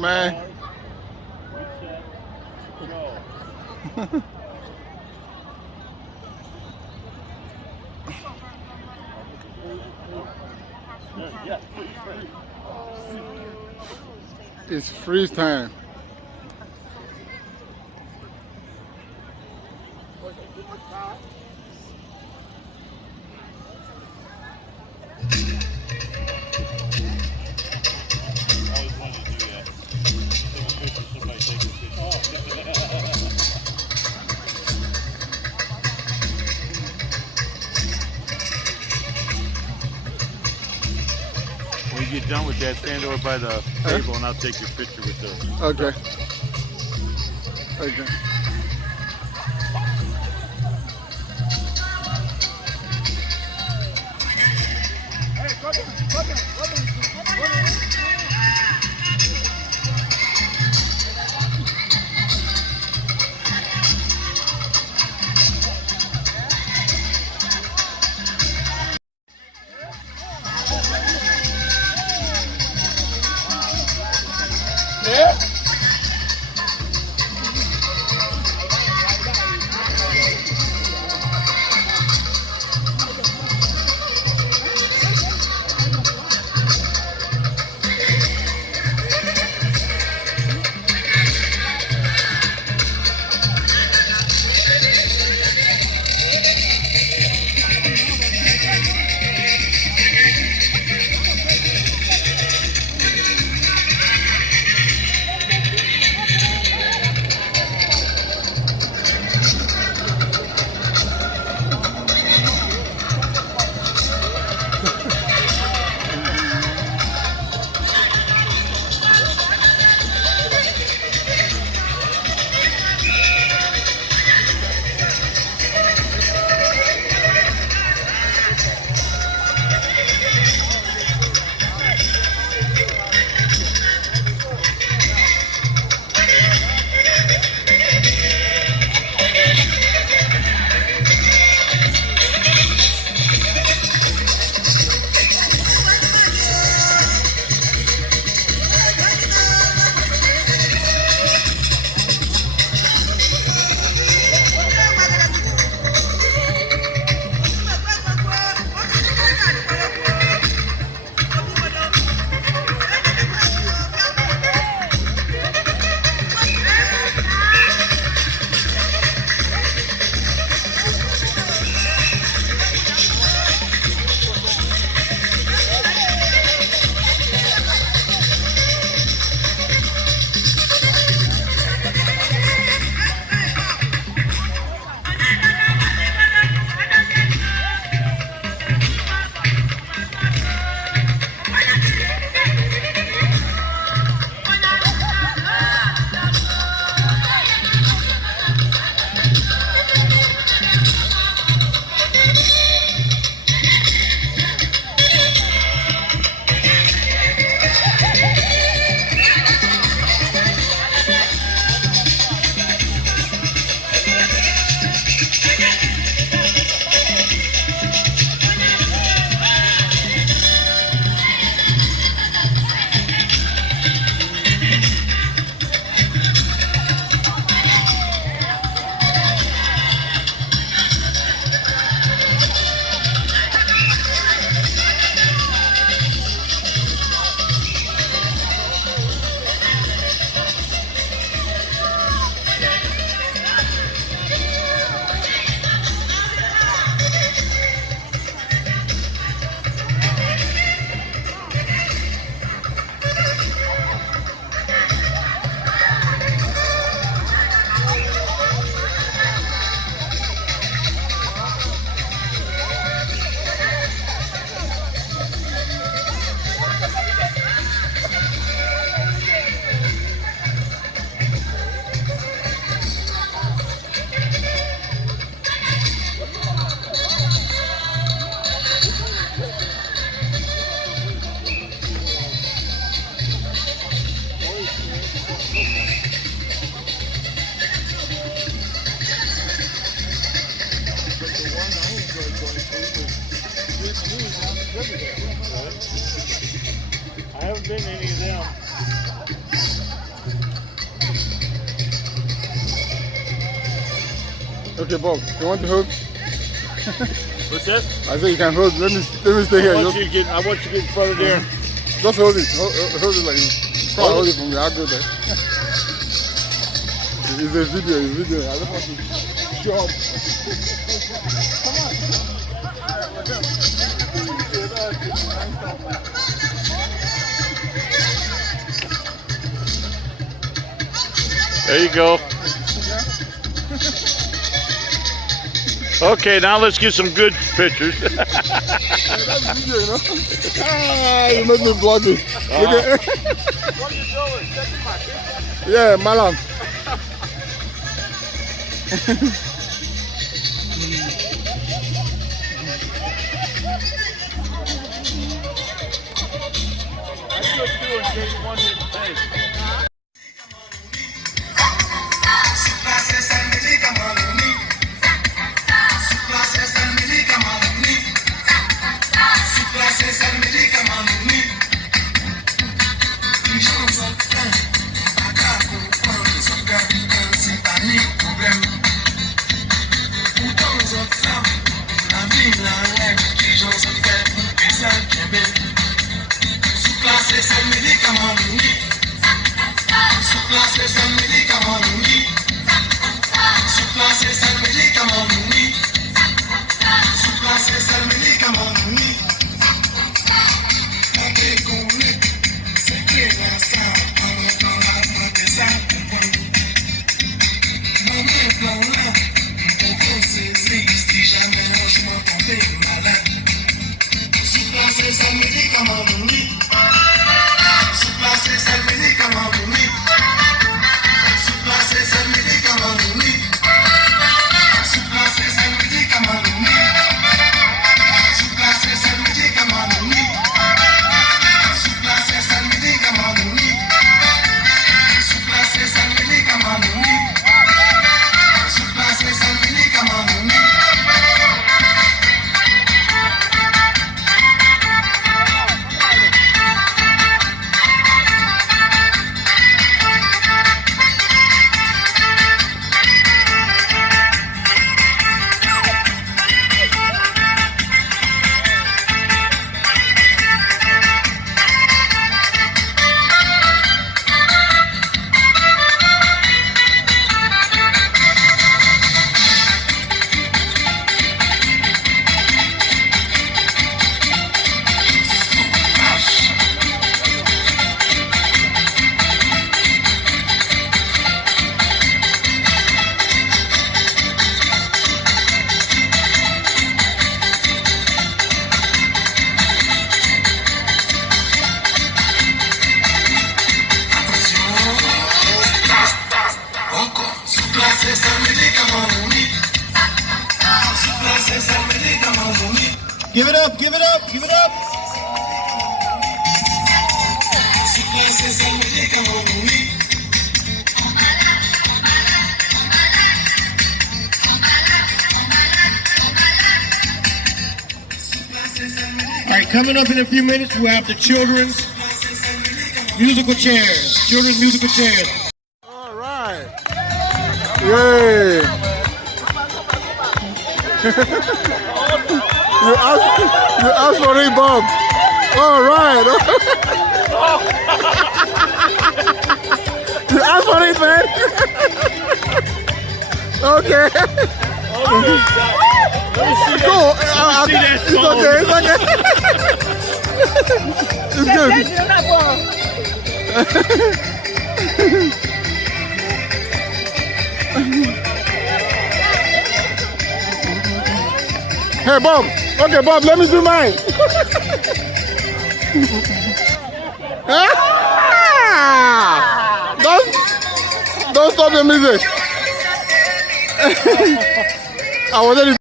Man. It's freeze time. When you get done with that, stand over by the table and I'll take your picture with the... Okay. Okay. Yeah. I haven't been to any of them. Okay, Bob, you want to hold? What's that? I said you can hold. Let me stay here. I want you to get in front of there. Just hold it. Hold it like this. Hold it for me. I'll go there. It's a video. It's a video. I just want to show up. There you go. Okay, now let's get some good pictures. That's video, you know. You made me vlogging. What are you doing? Checking my picture? Yeah, Malam. Give it up, give it up, give it up. All right, coming up in a few minutes, we'll have the children's musical chairs. Children's musical chairs. All right. Yay. You asked for it, Bob. All right. You asked for it, man. Okay. Go. It's okay. It's okay. It's good. Hey, Bob. Okay, Bob, let me do mine. Don't stop the music. I was ready.